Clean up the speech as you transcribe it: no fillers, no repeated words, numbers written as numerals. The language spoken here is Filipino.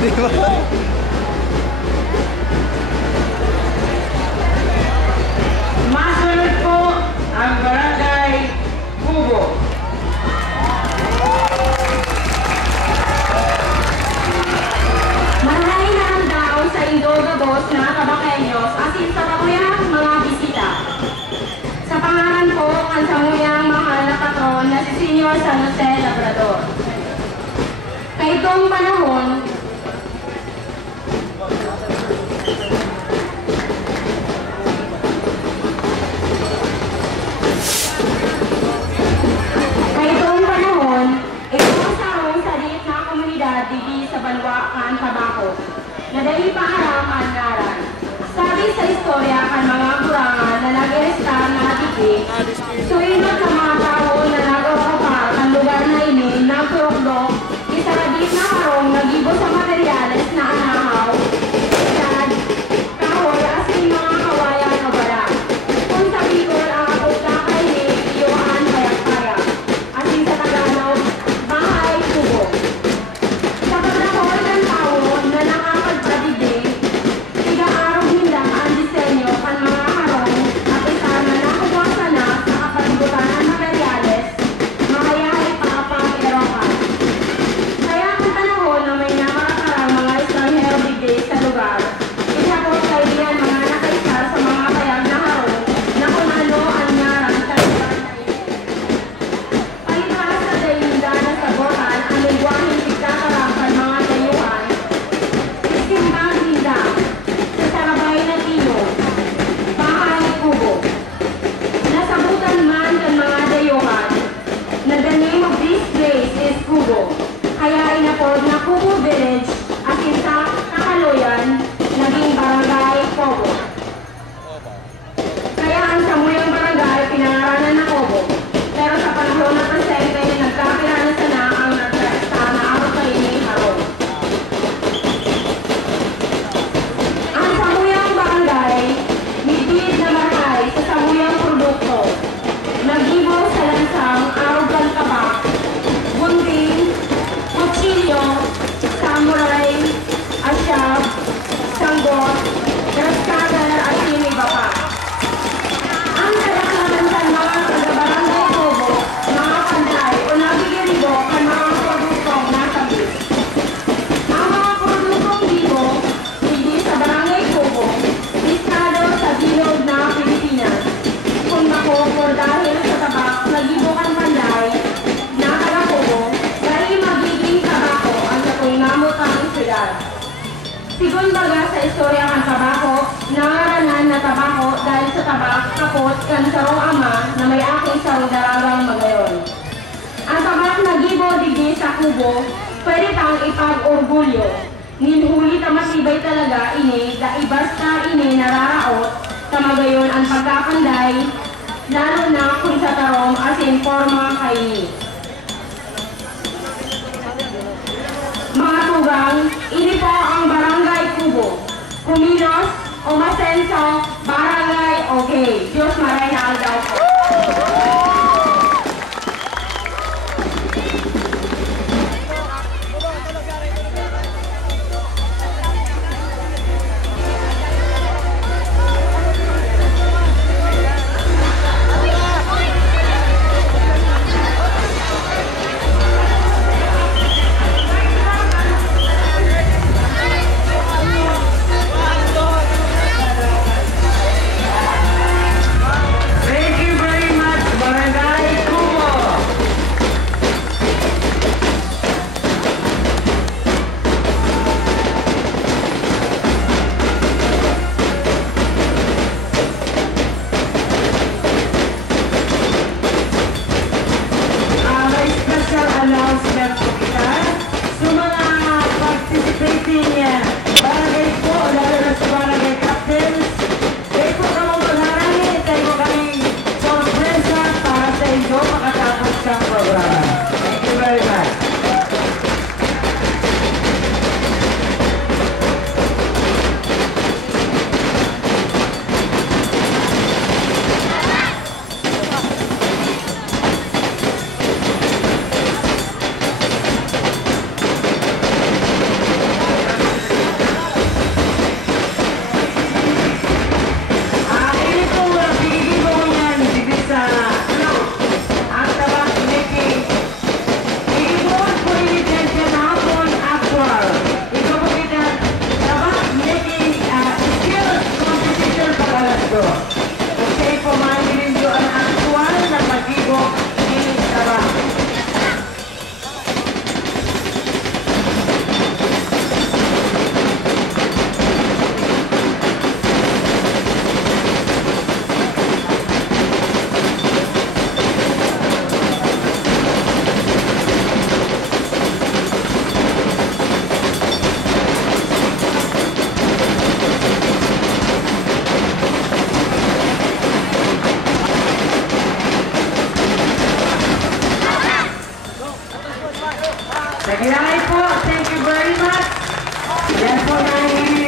di ba? Masunod po ang Barangay Kubo. Marahil na ang daon sa Indogabos na Tabaqueños asin sa kamuyang mga bisita. Sa pangalan po ang samuyang mahal na patron na si Senyor San Jose Labrador. Kaitong panahon, sa Balwakan, Tabaco, na dahil paaraman naran. Sabi sa istorya kan mga kurangan na nag-eresta na atiki, suinot ng mga tao na nag-okupar ang lugar na ini ng Purokdok, isaradit na karong nagibo sa materyales na anahaw, sad, kahoy, asin mga kawayan o bara. Kung sa Bicol ang apokta kay ni Iyoan Payak-Payak, asin sa Tagalog, Bahay Kubo. Na nakakagpadidig, tiga-araw nila ang disenyo kan mga harong at isama na nakuwasa na sa kapalibutan ng materyales, makayahay pakapang-erokan. Kaya ang panahon na may nakakakarang mga estranghero digdig sa lugar, isa po kay diyan mga nakaisar sa mga payag na harong na kung ano ang nyaran sa lugar na ito. Palibas sa dayunda na sabotan ang lingwaheng pagkakarang kan mga dayuhan, Simbang Hinda, sa Sarabay na Tino, Bahay Kubo. Nasabutan man ng mga dayuhan na the name of this place is Kubo. Kaya inapod na Kubo Village at sa Kakaluyan, naging Barangay Kubo. Kaya ang samuyang barangay pinangaranan na Kubo. Pero sa panahon na presente, nagkapiranan na ang nagkasta na ako sa ining harong. Ang samuyang barangay, mitid na marhay sa samuyang produkto. Nagibo sa lansang arugan tabak, gunting, kutsilyo, samurai, asyab, sanggot, raskader at iba pa. Ang kalakalan sa mga taga-barangay Kubo, mga panday o nabigiribo ang mga produktong nasa bis. Ang mga produktong dito, hindi sa Barangay Kubo, listado sa bilog na Pilipinas. Kung nakukor dahil sa tabak na gibukan panday na taga-Kubo, dahil magiging tabako ang natungamot ang siyudad. Sigun baga sa istorya ng tabako, nangaranan na tabako dahil sa tabak kapot kan sarong ama na may aking sarong daragang magayon. Ang tabak na gibo digdi sa Kubo, pwede tang ipag-orgulyo. Ninhuli ta masibay talaga ini, daibas na ini nararaot, sa magayon ang pagkakanday, lalo na kung sa tarong asin forma kaini. Mga tugang, ini po ang Barangay Kubo. Kumilos o masenso, barangay, okay. Diyos maray na aldaw po. Nagkilangay po. Thank you very much. Yan po, nangyayari